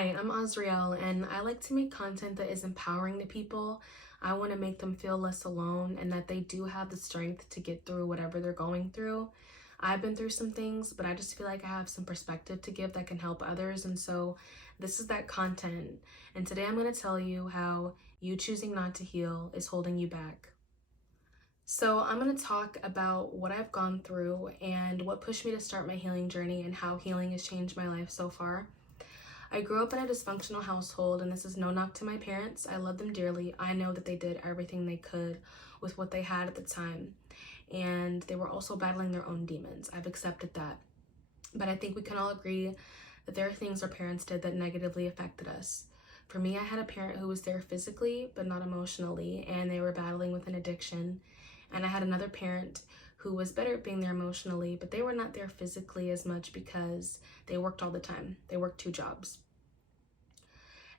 Hi, I'm Azriel, and I like to make content that is empowering to people. I want to make them feel less alone and that they do have the strength to get through whatever they're going through. I've been through some things, but I just feel like I have some perspective to give that can help others, and so this is that content. And today I'm going to tell you how you choosing not to heal is holding you back. So, I'm going to talk about what I've gone through and what pushed me to start my healing journey and how healing has changed my life so far. I grew up in a dysfunctional household, and this is no knock to my parents. I love them dearly. I know that they did everything they could with what they had at the time, and they were also battling their own demons. I've accepted that. But I think we can all agree that there are things our parents did that negatively affected us. For me, I had a parent who was there physically, but not emotionally, and they were battling with an addiction. And I had another parent who was better at being there emotionally, but they were not there physically as much because they worked all the time. They worked two jobs.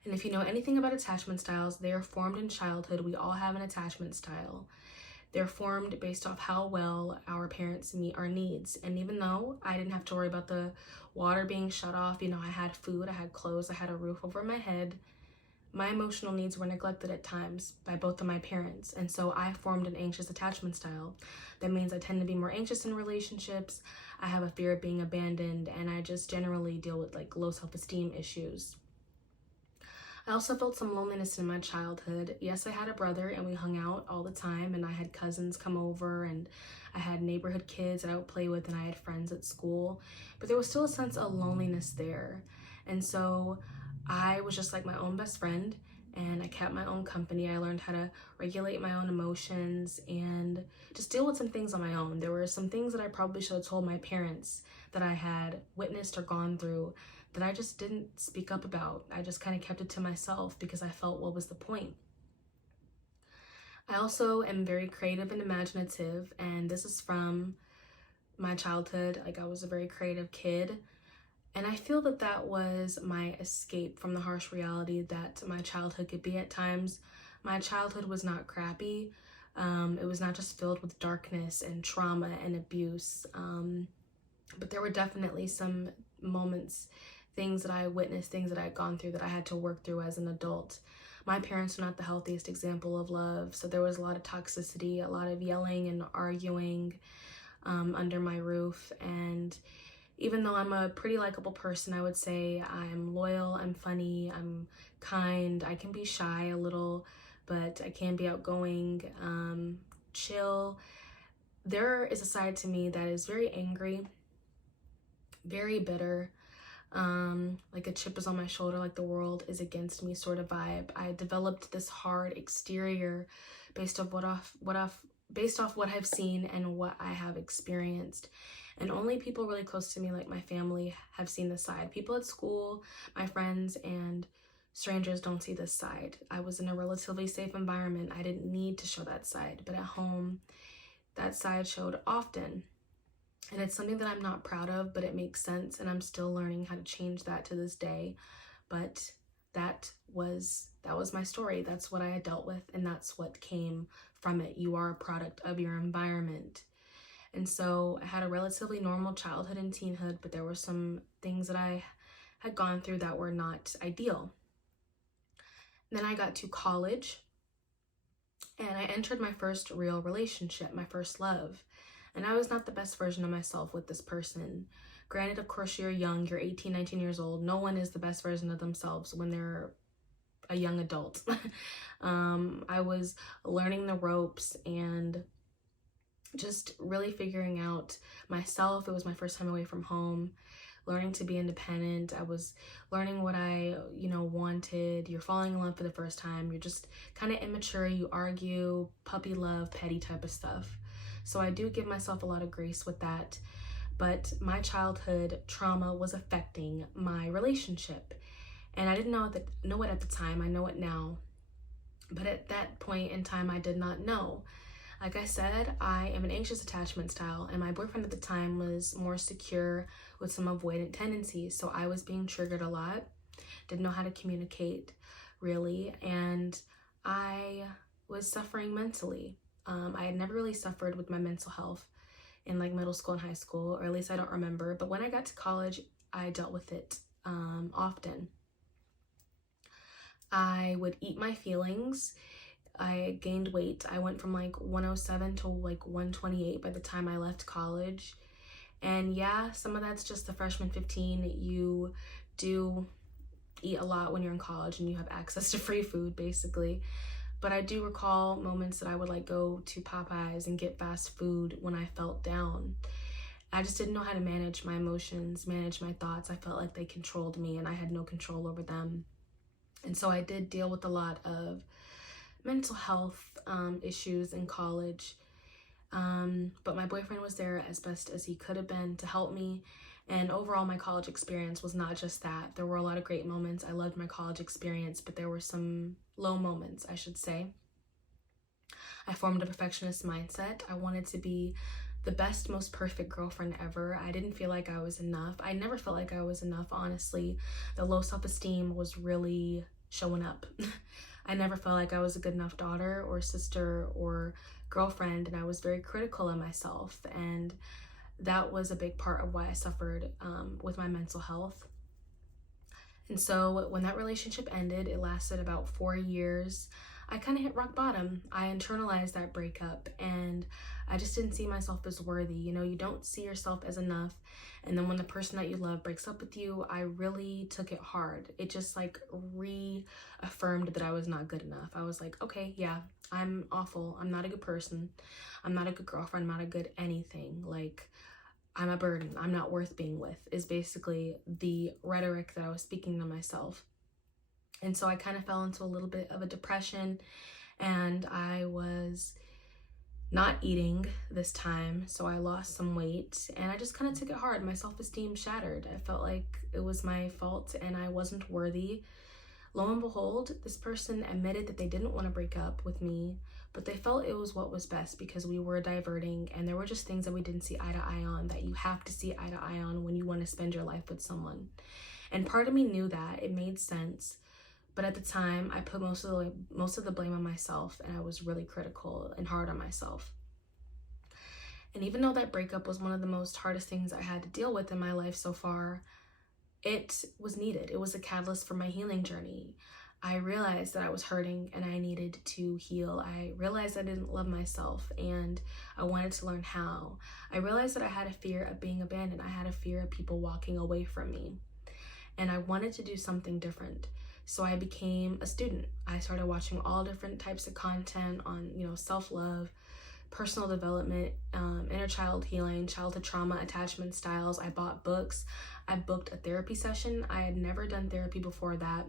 And if you know anything about attachment styles, they are formed in childhood. We all have an attachment style. They're formed based off how well our parents meet our needs. And even though I didn't have to worry about the water being shut off, I had food, I had clothes, I had a roof over my head, my emotional needs were neglected at times by both of my parents. And so I formed an anxious attachment style. That means I tend to be more anxious in relationships. I have a fear of being abandoned, and I just generally deal with low self-esteem issues. I also felt some loneliness in my childhood. Yes, I had a brother and we hung out all the time, and I had cousins come over, and I had neighborhood kids that I would play with, and I had friends at school, but there was still a sense of loneliness there. And so I was just like my own best friend, and I kept my own company. I learned how to regulate my own emotions and just deal with some things on my own. There were some things that I probably should have told my parents that I had witnessed or gone through that I just didn't speak up about. I just kind of kept it to myself because I felt, what was the point? I also am very creative and imaginative, and this is from my childhood. I was a very creative kid, and I feel that that was my escape from the harsh reality that my childhood could be at times. My childhood was not crappy. It was not just filled with darkness and trauma and abuse, but there were definitely some moments, things that I witnessed, things that I had gone through that I had to work through as an adult. My parents were not the healthiest example of love, so there was a lot of toxicity, a lot of yelling and arguing under my roof. And even though I'm a pretty likable person, I would say I'm loyal, I'm funny, I'm kind, I can be shy a little, but I can be outgoing, chill. There is a side to me that is very angry, very bitter, like a chip is on my shoulder, like the world is against me sort of vibe. I developed this hard exterior based off what I've seen and what I have experienced. And only people really close to me, like my family, have seen this side. People at school, my friends, and strangers don't see this side. I was in a relatively safe environment. I didn't need to show that side, but at home, that side showed often. And it's something that I'm not proud of, but it makes sense, and I'm still learning how to change that to this day. But that was my story. That's what I had dealt with, and that's what came from it. You are a product of your environment. And so I had a relatively normal childhood and teenhood, but there were some things that I had gone through that were not ideal. Then I got to college, and I entered my first real relationship, my first love. And I was not the best version of myself with this person. Granted, of course, you're young, you're 18, 19 years old. No one is the best version of themselves when they're a young adult. I was learning the ropes and just really figuring out myself. It was my first time away from home, learning to be independent. I was learning what I, wanted. You're falling in love for the first time. You're just kind of immature. You argue, puppy love, petty type of stuff. So I do give myself a lot of grace with that. But my childhood trauma was affecting my relationship. And I didn't know it at the time. I know it now. But at that point in time, I did not know. Like I said, I am an anxious attachment style, and my boyfriend at the time was more secure with some avoidant tendencies. So I was being triggered a lot, didn't know how to communicate really, and I was suffering mentally. I had never really suffered with my mental health in middle school and high school, or at least I don't remember. But when I got to college, I dealt with it often. I would eat my feelings. I gained weight. I went from like 107 to like 128 by the time I left college. And yeah, some of that's just the freshman 15. You do eat a lot when you're in college and you have access to free food, basically. But I do recall moments that I would like go to Popeyes and get fast food when I felt down. I just didn't know how to manage my emotions, manage my thoughts. I felt like they controlled me and I had no control over them. And so I did deal with a lot of mental health issues in college. But my boyfriend was there as best as he could have been to help me. And overall, my college experience was not just that. There were a lot of great moments. I loved my college experience, but there were some low moments, I should say. I formed a perfectionist mindset. I wanted to be the best, most perfect girlfriend ever. I didn't feel like I was enough. I never felt like I was enough, honestly. The low self-esteem was really showing up. I never felt like I was a good enough daughter or sister or girlfriend, and I was very critical of myself. And that was a big part of why I suffered with my mental health. And so when that relationship ended, it lasted about 4 years. I kind of hit rock bottom. I internalized that breakup and I just didn't see myself as worthy. You know, you don't see yourself as enough. And then when the person that you love breaks up with you, I really took it hard. It just like reaffirmed that I was not good enough. I was like, okay, yeah, I'm awful. I'm not a good person. I'm not a good girlfriend. I'm not a good anything. Like, I'm a burden. I'm not worth being with, is basically the rhetoric that I was speaking to myself. And so I kind of fell into a little bit of a depression and I was not eating this time. So I lost some weight and I just kind of took it hard. My self-esteem shattered. I felt like it was my fault and I wasn't worthy. Lo and behold, this person admitted that they didn't want to break up with me, but they felt it was what was best because we were diverting and there were just things that we didn't see eye to eye on that you have to see eye to eye on when you want to spend your life with someone. And part of me knew that. It made sense. But at the time, I put most of the blame on myself and I was really critical and hard on myself. And even though that breakup was one of the most hardest things I had to deal with in my life so far, it was needed. It was a catalyst for my healing journey. I realized that I was hurting and I needed to heal. I realized I didn't love myself and I wanted to learn how. I realized that I had a fear of being abandoned. I had a fear of people walking away from me. And I wanted to do something different. So I became a student. I started watching all different types of content on, self-love, personal development, inner child healing, childhood trauma, attachment styles. I bought books. I booked a therapy session. I had never done therapy before that.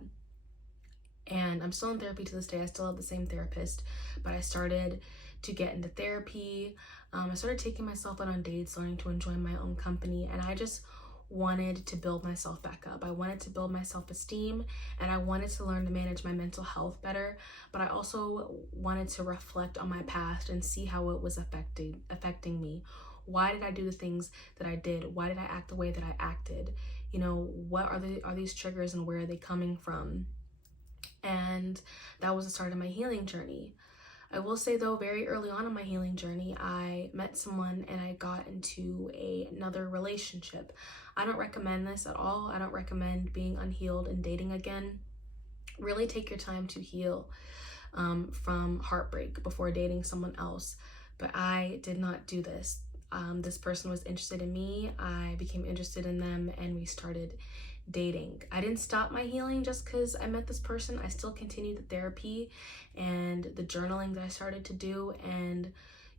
And I'm still in therapy to this day. I still have the same therapist, but I started to get into therapy. I started taking myself out on dates, learning to enjoy my own company, and I just wanted to build myself back up. I wanted to build my self-esteem and I wanted to learn to manage my mental health better, but I also wanted to reflect on my past and see how it was affecting me. Why did I do the things that I did? Why did I act the way that I acted? What are these triggers and where are they coming from? And that was the start of my healing journey. I will say though, very early on in my healing journey, I met someone and I got into another relationship. I don't recommend this at all. I don't recommend being unhealed and dating again. Really take your time to heal from heartbreak before dating someone else. But I did not do this. This person was interested in me. I became interested in them and we started dating. I didn't stop my healing just because I met this person. I still continued the therapy and the journaling that I started to do and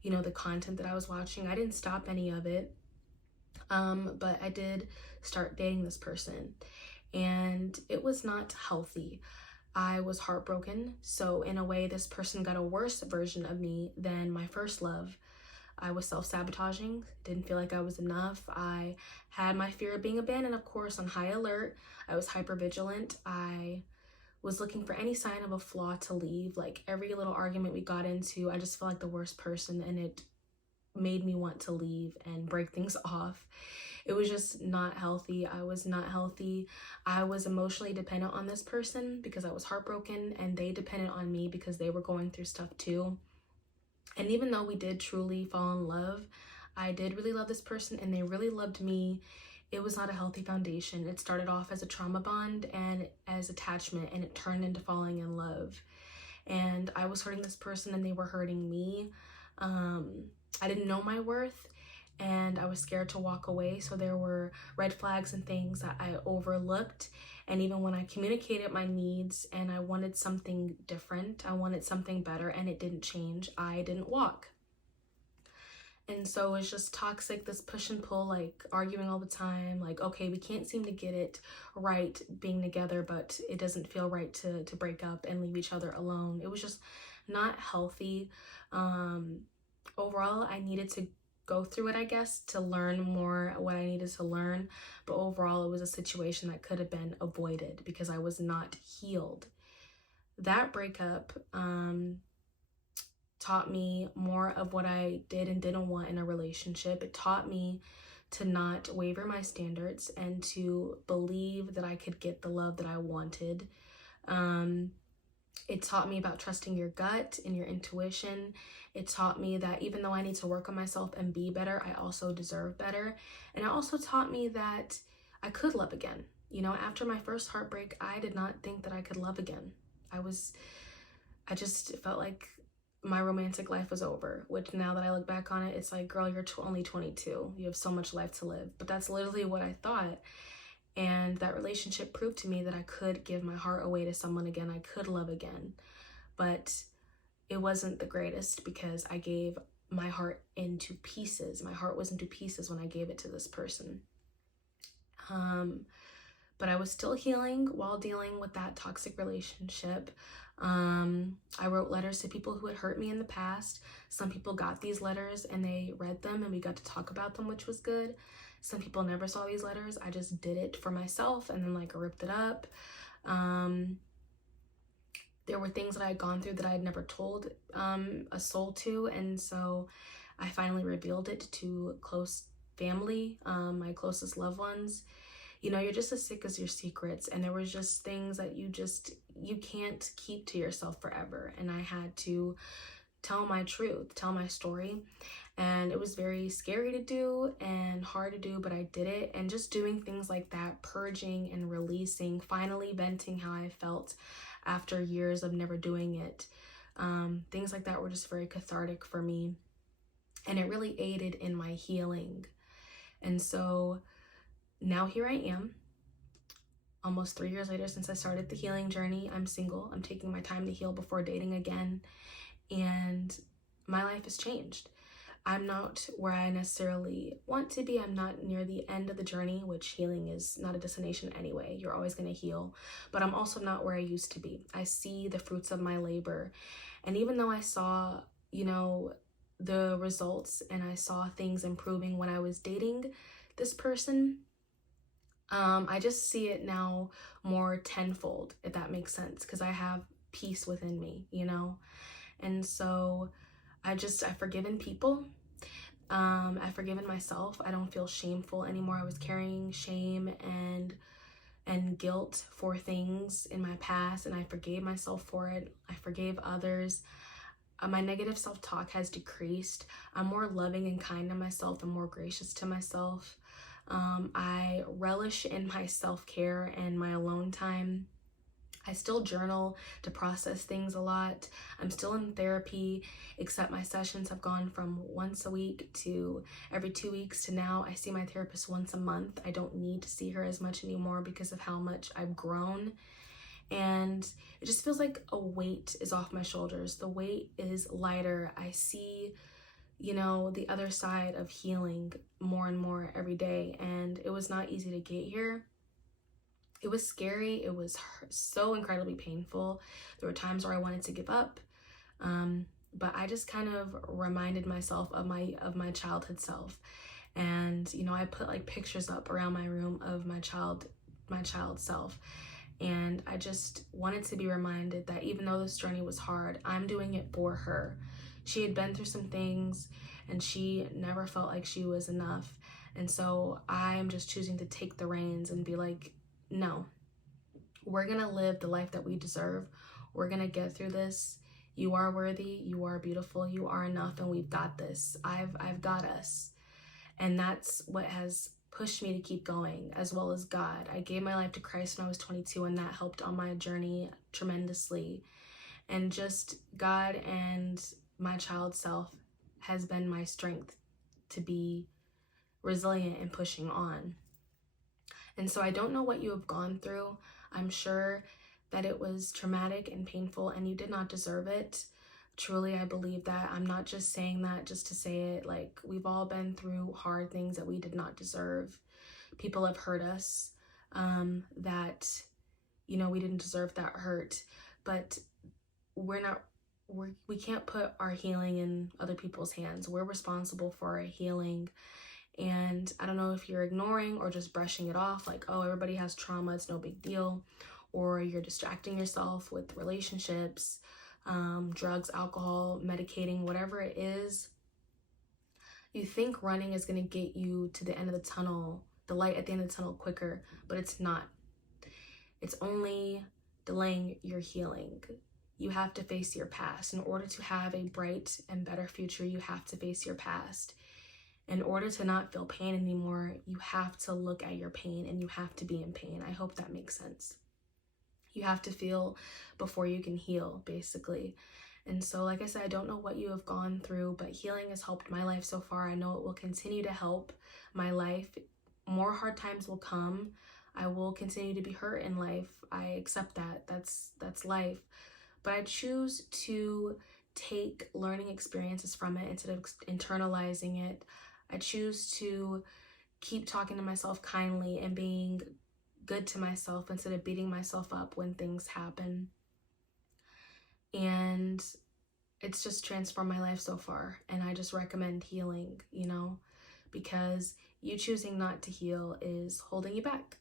the content that I was watching. I didn't stop any of it. But I did start dating this person and it was not healthy. I was heartbroken. So in a way, this person got a worse version of me than my first love. I was self-sabotaging, didn't feel like I was enough. I had my fear of being abandoned, of course, on high alert. I was hyper-vigilant. I was looking for any sign of a flaw to leave. Like every little argument we got into, I just felt like the worst person and it made me want to leave and break things off. It was just not healthy. I was not healthy. I was emotionally dependent on this person because I was heartbroken and they depended on me because they were going through stuff too. And even though we did truly fall in love, I did really love this person and they really loved me. it was not a healthy foundation. It started off as a trauma bond and as attachment, and it turned into falling in love. And I was hurting this person and they were hurting me. I didn't know my worth and I was scared to walk away. So there were red flags and things that I overlooked. And even when I communicated my needs and I wanted something different, I wanted something better, and it didn't change, I didn't walk. And so it's just toxic, this push and pull, like arguing all the time, like, okay, we can't seem to get it right being together, but it doesn't feel right to break up and leave each other alone. It was just not healthy. Overall, I needed to go through it, I guess, to learn more what I needed to learn. But overall, it was a situation that could have been avoided because I was not healed. That breakup, taught me more of what I did and didn't want in a relationship. It taught me to not waver my standards and to believe that I could get the love that I wanted. It taught me about trusting your gut and your intuition. It taught me that even though I need to work on myself and be better, I also deserve better. And it also taught me that I could love again. You know, after my first heartbreak, I did not think that I could love again. I just felt like my romantic life was over, which now that I look back on it, it's like, girl, you're only 22. You have so much life to live. But that's literally what I thought. And that relationship proved to me that I could give my heart away to someone again. I could love again. But it wasn't the greatest because I gave my heart into pieces. My heart was into pieces when I gave it to this person. But I was still healing while dealing with that toxic relationship. I wrote letters to people who had hurt me in the past. Some people got these letters and they read them and we got to talk about them, which was good. Some people never saw these letters. I just did it for myself and then like ripped it up. There were things that I had gone through that I had never told a soul to, and so I finally revealed it to close family, my closest loved ones. You know, you're just as sick as your secrets, and there was just things that you can't keep to yourself forever. And I had to tell my truth, tell my story, and it was very scary to do and hard to do, but I did it. And just doing things like that, purging and releasing, finally venting how I felt after years of never doing it, things like that were just very cathartic for me, and it really aided in my healing. And so now here I am, almost 3 years later since I started the healing journey. I'm single. I'm taking my time to heal before dating again. And my life has changed. I'm not where I necessarily want to be. I'm not near the end of the journey, which healing is not a destination anyway. You're always going to heal. But I'm also not where I used to be. I see the fruits of my labor. And even though I saw, you know, the results and I saw things improving when I was dating this person, I just see it now more tenfold, if that makes sense, because I have peace within me, you know? And so I've forgiven people. I've forgiven myself. I don't feel shameful anymore. I was carrying shame and guilt for things in my past, and I forgave myself for it. I forgave others. My negative self-talk has decreased. I'm more loving and kind to myself and more gracious to myself. I relish in my self-care and my alone time. I still journal to process things a lot. I'm still in therapy, except my sessions have gone from once a week to every 2 weeks to now I see my therapist once a month. I don't need to see her as much anymore because of how much I've grown. And it just feels like a weight is off my shoulders. The weight is lighter. I see, you know, the other side of healing more and more every day. And it was not easy to get here. It was scary. It was so incredibly painful. There were times where I wanted to give up. But I just kind of reminded myself of my childhood self. And, you know, I put like pictures up around my room of my child self. And I just wanted to be reminded that even though this journey was hard, I'm doing it for her. She had been through some things and she never felt like she was enough. And so I am just choosing to take the reins and be like, no, we're gonna live the life that we deserve. We're gonna get through this. You are worthy, you are beautiful, you are enough, and we've got this. I've got us. And that's what has pushed me to keep going, as well as God. I gave my life to Christ when I was 22, and that helped on my journey tremendously. And just God and my child self has been my strength to be resilient and pushing on. And so I don't know what you have gone through. I'm sure that it was traumatic and painful and you did not deserve it. Truly, I believe that. I'm not just saying that just to say it. Like, we've all been through hard things that we did not deserve. People have hurt us, that, you know, we didn't deserve that hurt. But we can't put our healing in other people's hands. We're responsible for our healing. And I don't know if you're ignoring or just brushing it off, like, oh, everybody has trauma, it's no big deal. Or you're distracting yourself with relationships, drugs, alcohol, medicating, whatever it is. You think running is going to get you to the end of the tunnel, the light at the end of the tunnel quicker, but it's not. It's only delaying your healing. You have to face your past. In order to have a bright and better future, you have to face your past. In order to not feel pain anymore, you have to look at your pain and you have to be in pain. I hope that makes sense. You have to feel before you can heal, basically. And so, like I said, I don't know what you have gone through, but healing has helped my life so far. I know it will continue to help my life. More hard times will come. I will continue to be hurt in life. I accept that. That's life. But I choose to take learning experiences from it instead of internalizing it. I choose to keep talking to myself kindly and being good to myself instead of beating myself up when things happen. And it's just transformed my life so far. And I just recommend healing, you know, because you choosing not to heal is holding you back.